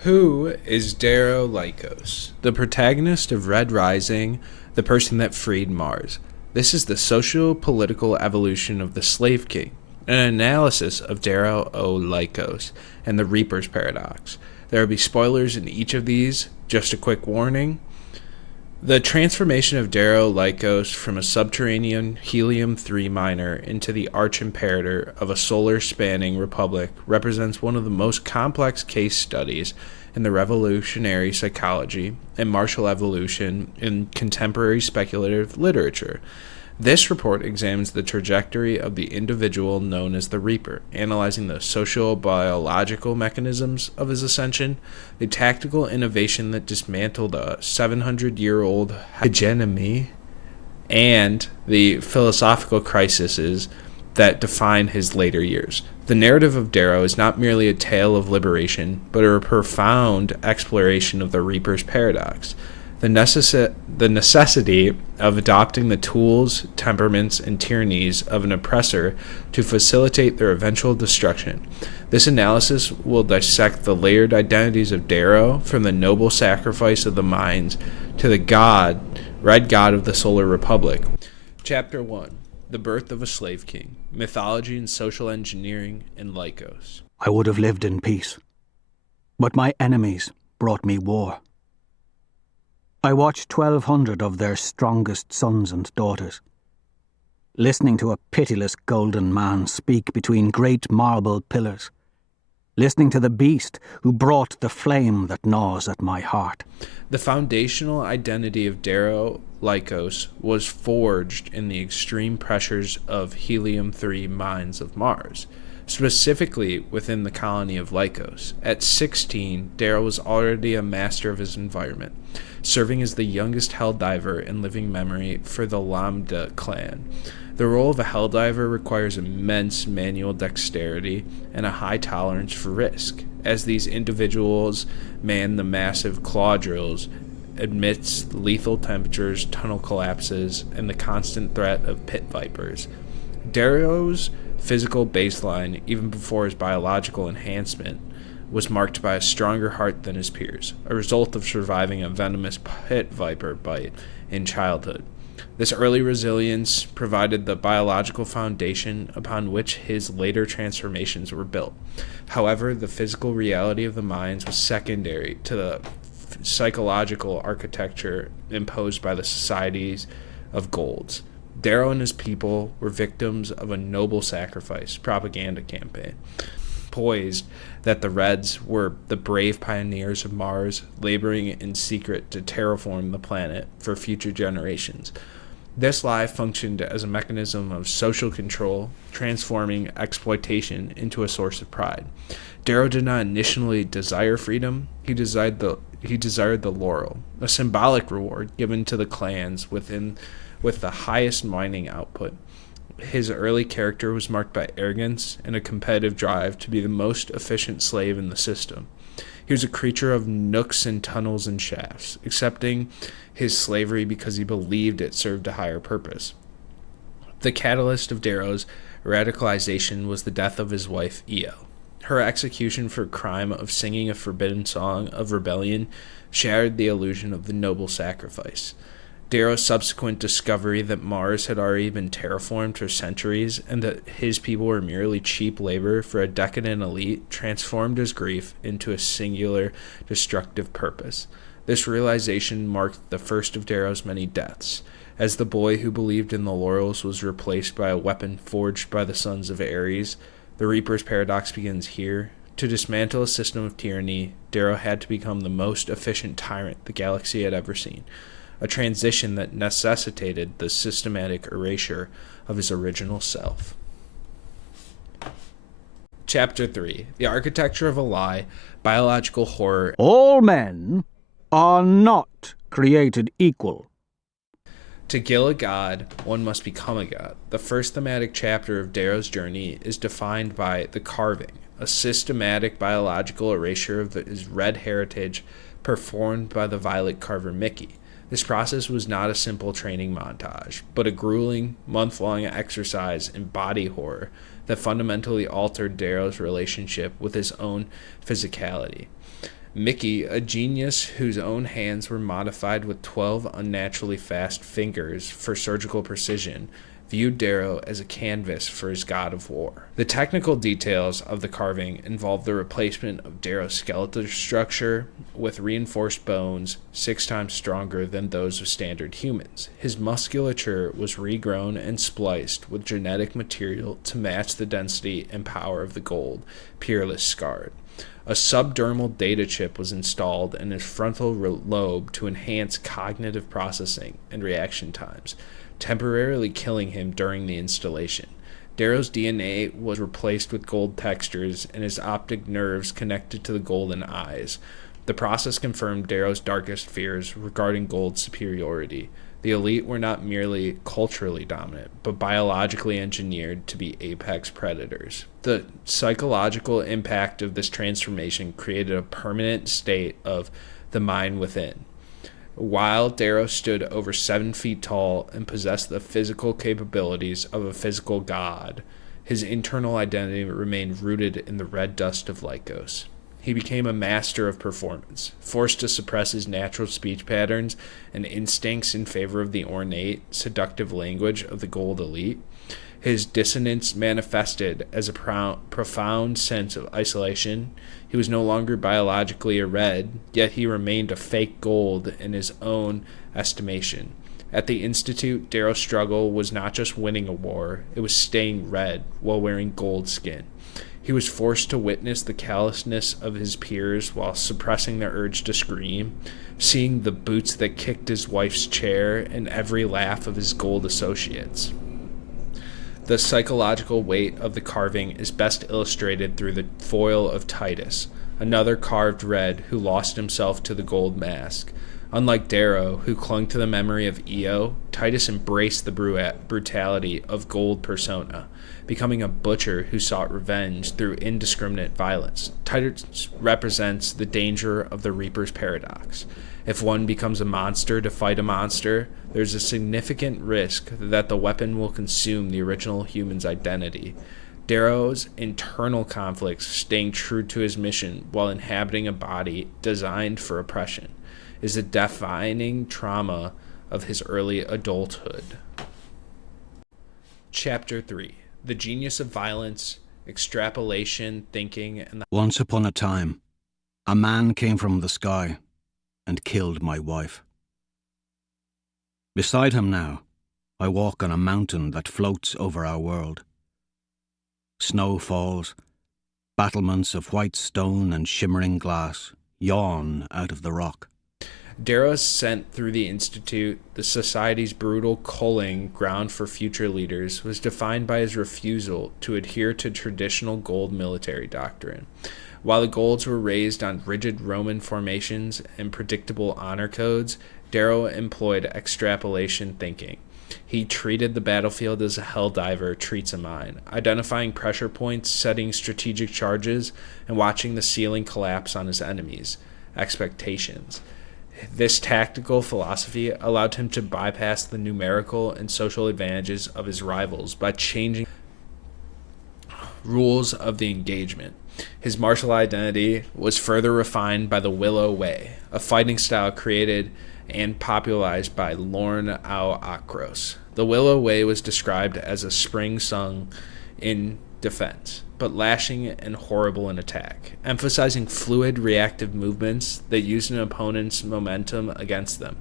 Who is Darrow O'Lykos? The protagonist of Red Rising, the person that freed Mars. This is the socio-political evolution of the Slave King, an analysis of Darrow O'Lykos and the Reaper's Paradox. There will be spoilers in each of these, just a quick warning. The transformation of Darrow O'Lykos from a subterranean helium-3 miner into the arch-imperator of a solar-spanning republic represents one of the most complex case studies in the revolutionary psychology and martial evolution in contemporary speculative literature. This report examines the trajectory of the individual known as the Reaper, analyzing the socio-biological mechanisms of his ascension, the tactical innovation that dismantled a 700-year-old hegemony, and the philosophical crises that define his later years. The narrative of Darrow is not merely a tale of liberation, but a profound exploration of the Reaper's paradox. The necessity of adopting the tools, temperaments, and tyrannies of an oppressor to facilitate their eventual destruction. This analysis will dissect the layered identities of Darrow, from the noble sacrifice of the mines to the red god of the Solar Republic. Chapter 1. The Birth of a Slave King. Mythology and Social Engineering in Lykos. I would have lived in peace, but my enemies brought me war. I watched 1,200 of their strongest sons and daughters, listening to a pitiless golden man speak between great marble pillars, listening to the beast who brought the flame that gnaws at my heart. The foundational identity of Darrow O'Lykos was forged in the extreme pressures of helium-3 mines of Mars, specifically within the colony of Lykos. At 16, Darrow was already a master of his environment, serving as the youngest Helldiver in living memory for the Lambda clan. The role of a Helldiver requires immense manual dexterity and a high tolerance for risk, as these individuals man the massive claw drills amidst lethal temperatures, tunnel collapses, and the constant threat of pit vipers. Darrow's physical baseline, even before his biological enhancement, was marked by a stronger heart than his peers, a result of surviving a venomous pit viper bite in childhood. This early resilience provided the biological foundation upon which his later transformations were built. However, the physical reality of the mines was secondary to the psychological architecture imposed by the societies of golds. Darrow and his people were victims of a noble sacrifice propaganda campaign, poised that the Reds were the brave pioneers of Mars, laboring in secret to terraform the planet for future generations. This lie functioned as a mechanism of social control, transforming exploitation into a source of pride. Darrow did not initially desire freedom. He desired the laurel, a symbolic reward given to the clans with the highest mining output. His early character was marked by arrogance and a competitive drive to be the most efficient slave in the system. He was a creature of nooks and tunnels and shafts, accepting his slavery because he believed it served a higher purpose. The catalyst of Darrow's radicalization was the death of his wife, Io. Her execution for crime of singing a forbidden song of rebellion shattered the illusion of the noble sacrifice. Darrow's subsequent discovery that Mars had already been terraformed for centuries and that his people were merely cheap labor for a decadent elite transformed his grief into a singular destructive purpose. This realization marked the first of Darrow's many deaths, as the boy who believed in the laurels was replaced by a weapon forged by the sons of Ares. The Reaper's paradox begins here. To dismantle a system of tyranny, Darrow had to become the most efficient tyrant the galaxy had ever seen, a transition that necessitated the systematic erasure of his original self. Chapter 3. The Architecture of a Lie, Biological Horror. All men are not created equal. To kill a god, one must become a god. The first thematic chapter of Darrow's journey is defined by the carving, a systematic biological erasure of his red heritage performed by the violet carver Mickey. This process was not a simple training montage, but a grueling, month-long exercise in body horror that fundamentally altered Darrow's relationship with his own physicality. Mickey, a genius whose own hands were modified with 12 unnaturally fast fingers for surgical precision, viewed Darrow as a canvas for his god of war. The technical details of the carving involved the replacement of Darrow's skeletal structure with reinforced bones 6 times stronger than those of standard humans. His musculature was regrown and spliced with genetic material to match the density and power of the gold, peerless scarred. A subdermal data chip was installed in his frontal lobe to enhance cognitive processing and reaction times, temporarily killing him during the installation. Darrow's DNA was replaced with gold textures and his optic nerves connected to the golden eyes. The process confirmed Darrow's darkest fears regarding gold's superiority. The elite were not merely culturally dominant, but biologically engineered to be apex predators. The psychological impact of this transformation created a permanent state of the mind within. While Darrow stood over 7 feet tall and possessed the physical capabilities of a physical god, his internal identity remained rooted in the red dust of Lykos. He became a master of performance, forced to suppress his natural speech patterns and instincts in favor of the ornate, seductive language of the gold elite. His dissonance manifested as a profound sense of isolation. He was no longer biologically a red, yet he remained a fake gold in his own estimation. At the Institute, Darrow's struggle was not just winning a war, it was staying red while wearing gold skin. He was forced to witness the callousness of his peers while suppressing the urge to scream, seeing the boots that kicked his wife's chair and every laugh of his gold associates. The psychological weight of the carving is best illustrated through the foil of Titus, another carved red who lost himself to the gold mask. Unlike Darrow, who clung to the memory of Io, Titus embraced the brutality of gold persona, becoming a butcher who sought revenge through indiscriminate violence. Titus represents the danger of the Reaper's paradox. If one becomes a monster to fight a monster, there's a significant risk that the weapon will consume the original human's identity. Darrow's internal conflicts, staying true to his mission while inhabiting a body designed for oppression, is the defining trauma of his early adulthood. Chapter 3. The Genius of Violence, Extrapolation, Thinking, and the... Once upon a time, a man came from the sky and killed my wife. Beside him now, I walk on a mountain that floats over our world. Snow falls, battlements of white stone and shimmering glass yawn out of the rock. Darrow's ascent through the Institute, the society's brutal culling ground for future leaders, was defined by his refusal to adhere to traditional gold military doctrine. While the golds were raised on rigid Roman formations and predictable honor codes, Darrow employed extrapolation thinking. He treated the battlefield as a Helldiver treats a mine, identifying pressure points, setting strategic charges, and watching the ceiling collapse on his enemies' expectations. This tactical philosophy allowed him to bypass the numerical and social advantages of his rivals by changing rules of the engagement. His martial identity was further refined by the Willow Way, a fighting style created and popularized by Darrow O'Lykos. The Willow Way was described as a spring sung in defense, but lashing and horrible in attack, emphasizing fluid reactive movements that used an opponent's momentum against them.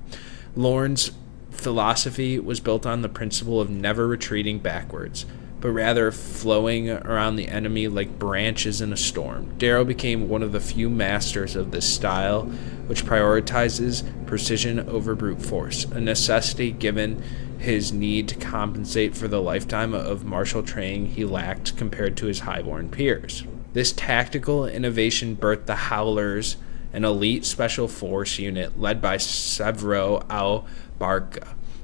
Lorne's philosophy was built on the principle of never retreating backwards, but rather flowing around the enemy like branches in a storm. Darrow became one of the few masters of this style, which prioritizes precision over brute force, a necessity given his need to compensate for the lifetime of martial training he lacked compared to his highborn peers. This tactical innovation birthed the Howlers, an elite special force unit led by Darrow O'Lykos.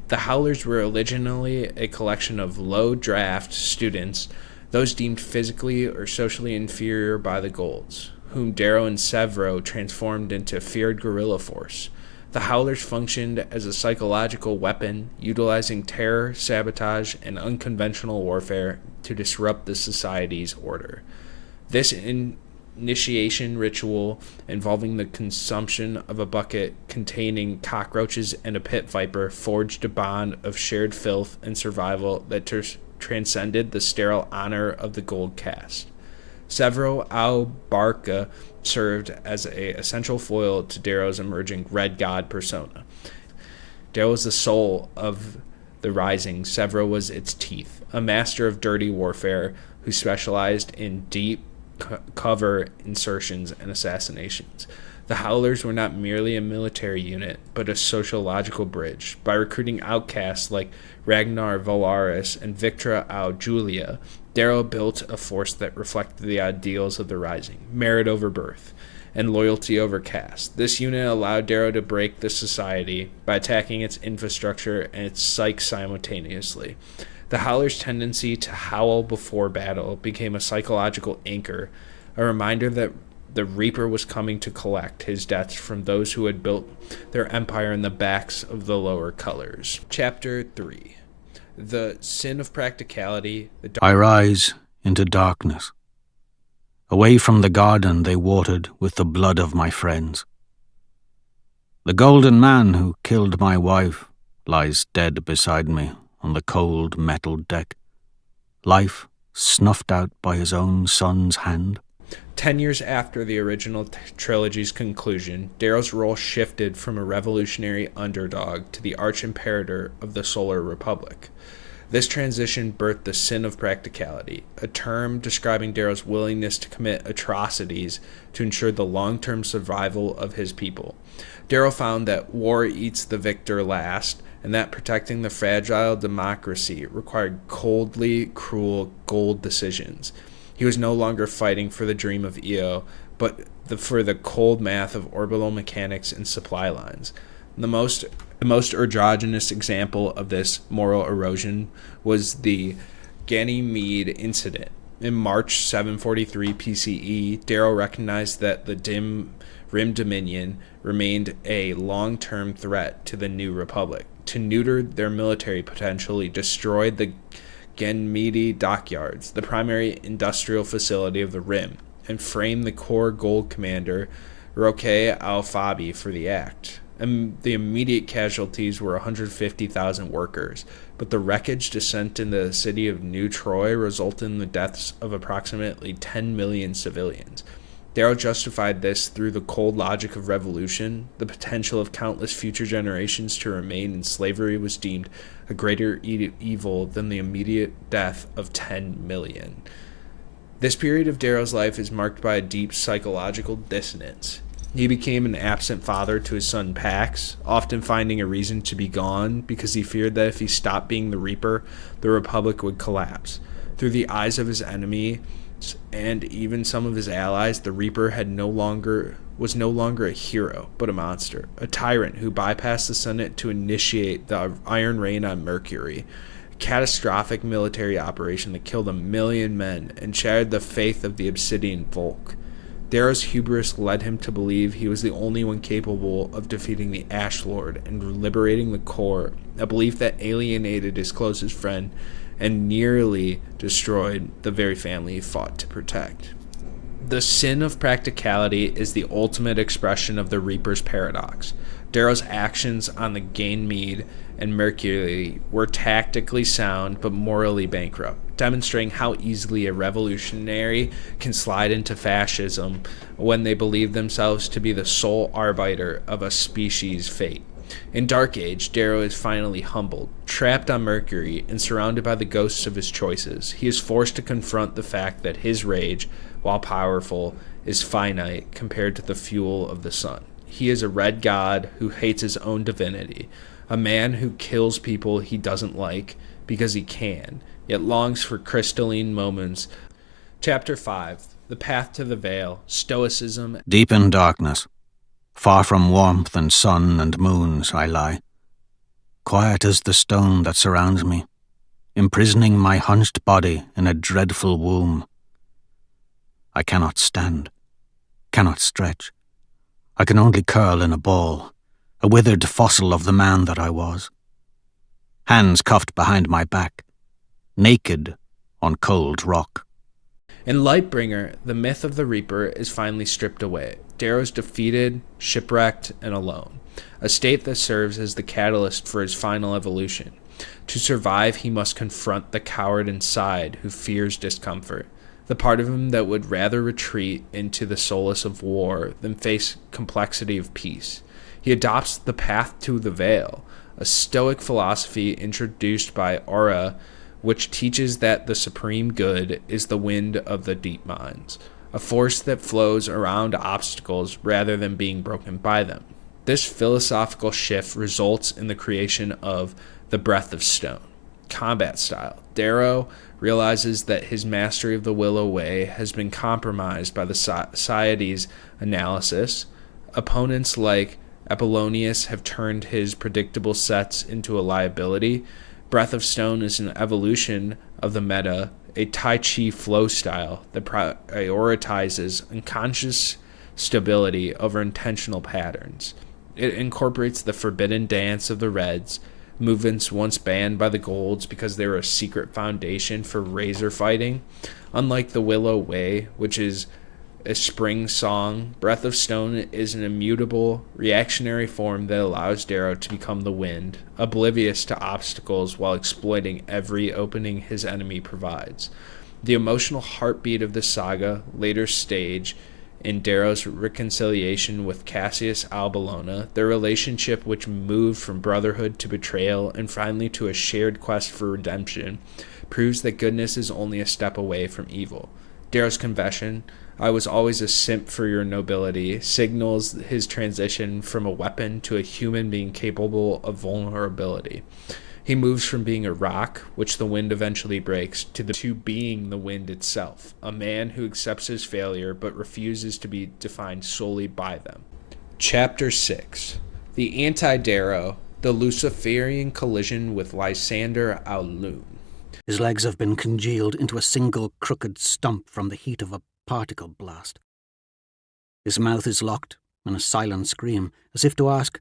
The Howlers were originally a collection of low-draft students, those deemed physically or socially inferior by the Golds, whom Darrow and Darrow transformed into feared guerrilla force. The Howlers functioned as a psychological weapon, utilizing terror, sabotage, and unconventional warfare to disrupt the society's order. This initiation ritual involving the consumption of a bucket containing cockroaches and a pit viper forged a bond of shared filth and survival that transcended the sterile honor of the gold caste. Severo Al-Barka served as an essential foil to Darrow's emerging Red God persona. Darrow was the soul of the Rising. Severo was its teeth, a master of dirty warfare who specialized in deep cover insertions and assassinations. The Howlers were not merely a military unit, but a sociological bridge. By recruiting outcasts like Ragnar Valaris and Victra Au Julia, Darrow built a force that reflected the ideals of the Rising: merit over birth and loyalty over caste. This unit allowed Darrow to break the society by attacking its infrastructure and its psyche simultaneously. The Howler's tendency to howl before battle became a psychological anchor, a reminder that the Reaper was coming to collect his debts from those who had built their empire in the backs of the lower colors. Chapter 3. The Sin of Practicality. I rise into darkness. Away from the garden they watered with the blood of my friends. The golden man who killed my wife lies dead beside me on the cold metal deck, life snuffed out by his own son's hand. 10 years after the original trilogy's conclusion, Darrow's role shifted from a revolutionary underdog to the arch-imperator of the Solar Republic. This transition birthed the Sin of Practicality, a term describing Darrow's willingness to commit atrocities to ensure the long-term survival of his people. Darrow found that war eats the victor last, and that protecting the fragile democracy required coldly cruel gold decisions. He was no longer fighting for the dream of Io, but for the cold math of orbital mechanics and supply lines. The most egregious example of this moral erosion was the Ganymede incident. In March 743 PCE, Darrow recognized that the Rim Dominion remained a long-term threat to the New Republic. To neuter their military potential, he destroyed the Ganymede dockyards, the primary industrial facility of the Rim, and framed the core gold commander Roque Al-Fabi for the act. The immediate casualties were 150,000 workers, but the wreckage descent in the city of New Troy resulted in the deaths of approximately 10 million civilians. Darrow justified this through the cold logic of revolution. The potential of countless future generations to remain in slavery was deemed a greater evil than the immediate death of 10 million. This period of Darrow's life is marked by a deep psychological dissonance. He became an absent father to his son Pax, often finding a reason to be gone because he feared that if he stopped being the Reaper, the Republic would collapse. Through the eyes of his enemy and even some of his allies, the Reaper was no longer a hero, but a monster, a tyrant who bypassed the Senate to initiate the Iron Rain on Mercury, a catastrophic military operation that killed 1 million men and shattered the faith of the Obsidian Volk. Darrow's hubris led him to believe he was the only one capable of defeating the Ash Lord and liberating the core, a belief that alienated his closest friend and nearly destroyed the very family he fought to protect. The Sin of Practicality is the ultimate expression of the Reaper's paradox. Darrow's actions on the Ganymede and Mercury were tactically sound but morally bankrupt, demonstrating how easily a revolutionary can slide into fascism when they believe themselves to be the sole arbiter of a species' fate. In Dark Age, Darrow is finally humbled. Trapped on Mercury and surrounded by the ghosts of his choices, he is forced to confront the fact that his rage, while powerful, is finite compared to the fuel of the sun. He is a red god who hates his own divinity, a man who kills people he doesn't like because he can, yet longs for crystalline moments. Chapter 5. The Path to the Veil, Stoicism. Deep in darkness, far from warmth and sun and moons, I lie, quiet as the stone that surrounds me, imprisoning my hunched body in a dreadful womb. I cannot stand, cannot stretch. I can only curl in a ball, a withered fossil of the man that I was. Hands cuffed behind my back, naked on cold rock. In Lightbringer, the myth of the Reaper is finally stripped away. Darrow's defeated, shipwrecked, and alone, a state that serves as the catalyst for his final evolution. To survive, he must confront the coward inside who fears discomfort, the part of him that would rather retreat into the solace of war than face complexity of peace. He adopts the path to the veil, a stoic philosophy introduced by Aura, which teaches that the supreme good is the wind of the deep mines, a force that flows around obstacles rather than being broken by them. This philosophical shift results in the creation of the Breath of Stone. Combat style. Darrow realizes that his mastery of the Willow Way has been compromised by the Society's analysis. Opponents like Apollonius have turned his predictable sets into a liability. Breath of Stone is an evolution of the meta, a Tai Chi flow style that prioritizes unconscious stability over intentional patterns. It incorporates the forbidden dance of the Reds, movements once banned by the Golds because they were a secret foundation for razor fighting. Unlike the Willow Way, which is a spring song, Breath of Stone is an immutable, reactionary form that allows Darrow to become the wind, oblivious to obstacles while exploiting every opening his enemy provides. The emotional heartbeat of the saga, later stage, in Darrow's reconciliation with Cassius Albellona, their relationship which moved from brotherhood to betrayal and finally to a shared quest for redemption, proves that goodness is only a step away from evil. Darrow's confession, "I was always a simp for your nobility," signals his transition from a weapon to a human being capable of vulnerability. He moves from being a rock, which the wind eventually breaks, to being the wind itself, a man who accepts his failure but refuses to be defined solely by them. Chapter 6. The Anti-Darrow, the Luciferian collision with Lysander Aulun. His legs have been congealed into a single crooked stump from the heat of a particle blast. His mouth is locked in a silent scream, as if to ask,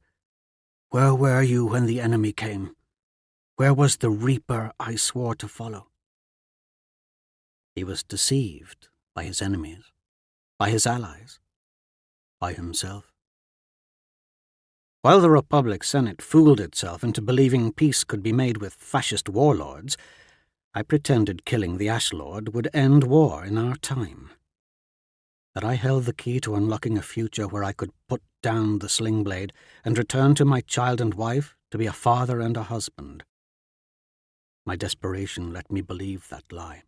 "Where were you when the enemy came? Where was the Reaper I swore to follow?" He was deceived by his enemies, by his allies, by himself. While the Republic Senate fooled itself into believing peace could be made with fascist warlords, I pretended killing the Ash Lord would end war in our time. That I held the key to unlocking a future where I could put down the sling blade and return to my child and wife to be a father and a husband. My desperation let me believe that lie.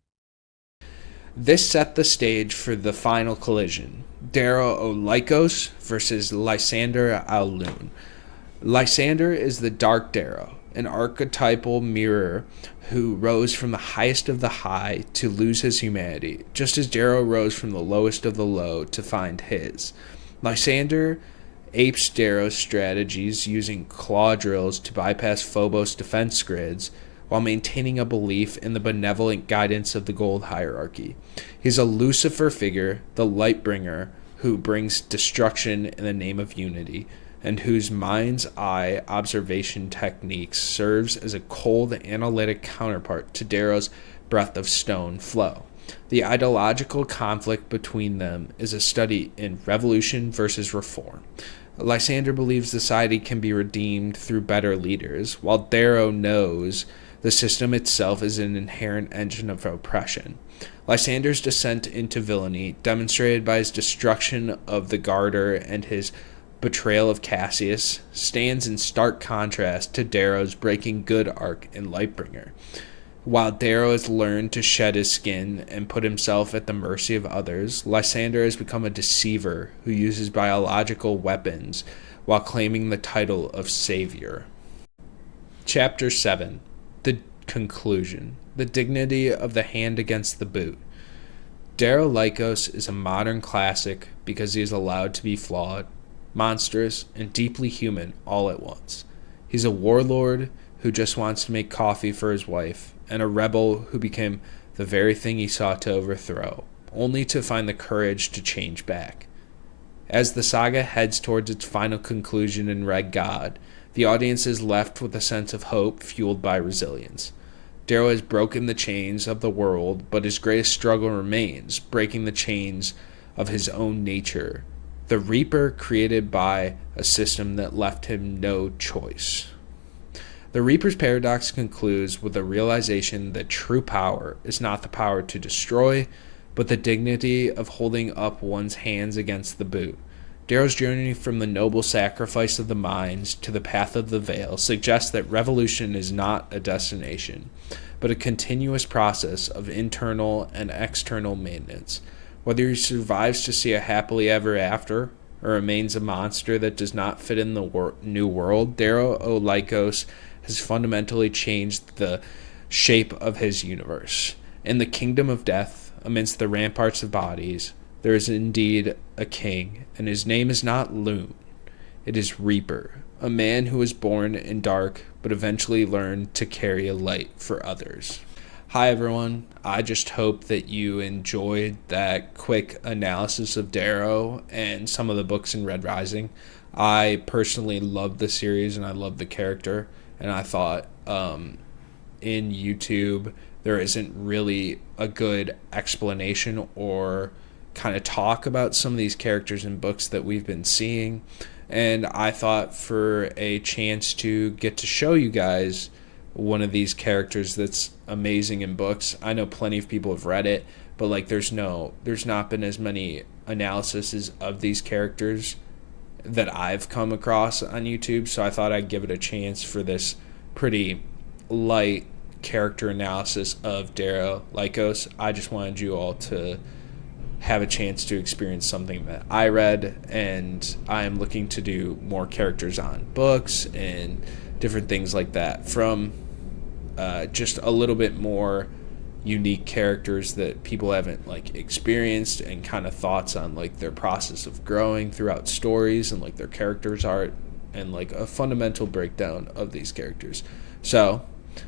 This set the stage for the final collision, Darrow O'Lykos versus Lysander Aulun. Lysander is the Dark Darrow, an archetypal mirror who rose from the highest of the high to lose his humanity, just as Darrow rose from the lowest of the low to find his. Lysander apes Darrow's strategies, using claw drills to bypass Phobos' defense grids, while maintaining a belief in the benevolent guidance of the Gold hierarchy. He's a Lucifer figure, the Lightbringer, who brings destruction in the name of unity, and whose mind's eye observation techniques serves as a cold, analytic counterpart to Darrow's Breath of Stone flow. The ideological conflict between them is a study in revolution versus reform. Lysander believes society can be redeemed through better leaders, while Darrow knows the system itself is an inherent engine of oppression. Lysander's descent into villainy, demonstrated by his destruction of the Garter and his betrayal of Cassius, stands in stark contrast to Darrow's breaking good arc in Lightbringer. While Darrow has learned to shed his skin and put himself at the mercy of others, Lysander has become a deceiver who uses biological weapons while claiming the title of savior. Chapter 7. The conclusion. The dignity of the hand against the boot. Darrow O'Lykos is a modern classic because he is allowed to be flawed, monstrous, and deeply human all at once. He's a warlord who just wants to make coffee for his wife, and a rebel who became the very thing he sought to overthrow, only to find the courage to change back. As the saga heads towards its final conclusion in Red God, the audience is left with a sense of hope fueled by resilience. Darrow has broken the chains of the world, but his greatest struggle remains, breaking the chains of his own nature. The Reaper created by a system that left him no choice. The Reaper's paradox concludes with the realization that true power is not the power to destroy, but the dignity of holding up one's hands against the boot. Darrow's journey from the noble sacrifice of the mines to the path of the veil suggests that revolution is not a destination, but a continuous process of internal and external maintenance. Whether he survives to see a happily ever after or remains a monster that does not fit in the new world, Darrow O'Lykos has fundamentally changed the shape of his universe. In the kingdom of death, amidst the ramparts of bodies, there is indeed a king, and his name is not Loon. It is Reaper, a man who was born in dark but eventually learned to carry a light for others. Hi everyone, I just hope that you enjoyed that quick analysis of Darrow and some of the books in Red Rising. I personally love the series and I love the character, and I thought in YouTube there isn't really a good explanation or kind of talk about some of these characters in books that we've been seeing, and I thought for a chance to get to show you guys one of these characters that's amazing in books. I know plenty of people have read it, but like there's not been as many analyses of these characters that I've come across on YouTube, so I thought I'd give it a chance for this pretty light character analysis of Darrow O'Lykos. I just wanted you all to have a chance to experience something that I read, and I am looking to do more characters on books and different things like that from just a little bit more unique characters that people haven't like experienced, and kind of thoughts on like their process of growing throughout stories and like their characters art and like a fundamental breakdown of these characters. So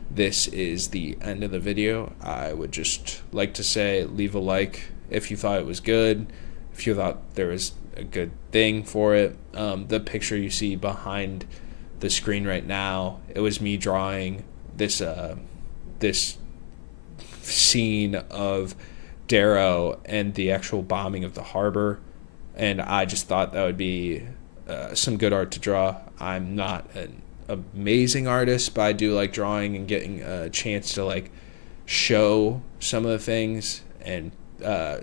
this is the end of the video. I would just like to say leave a like if you thought it was good, if you thought there was a good thing for it. The picture you see behind the screen right now, it was me drawing this scene of Darrow and the actual bombing of the harbor, and I just thought that would be some good art to draw. I'm not an amazing artist, but I do like drawing and getting a chance to like show some of the things and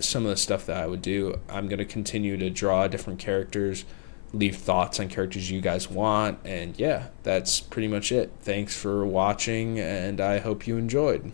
some of the stuff that I would do. I'm going to continue to draw different characters, leave thoughts on characters you guys want, and yeah, that's pretty much it. Thanks for watching, and I hope you enjoyed.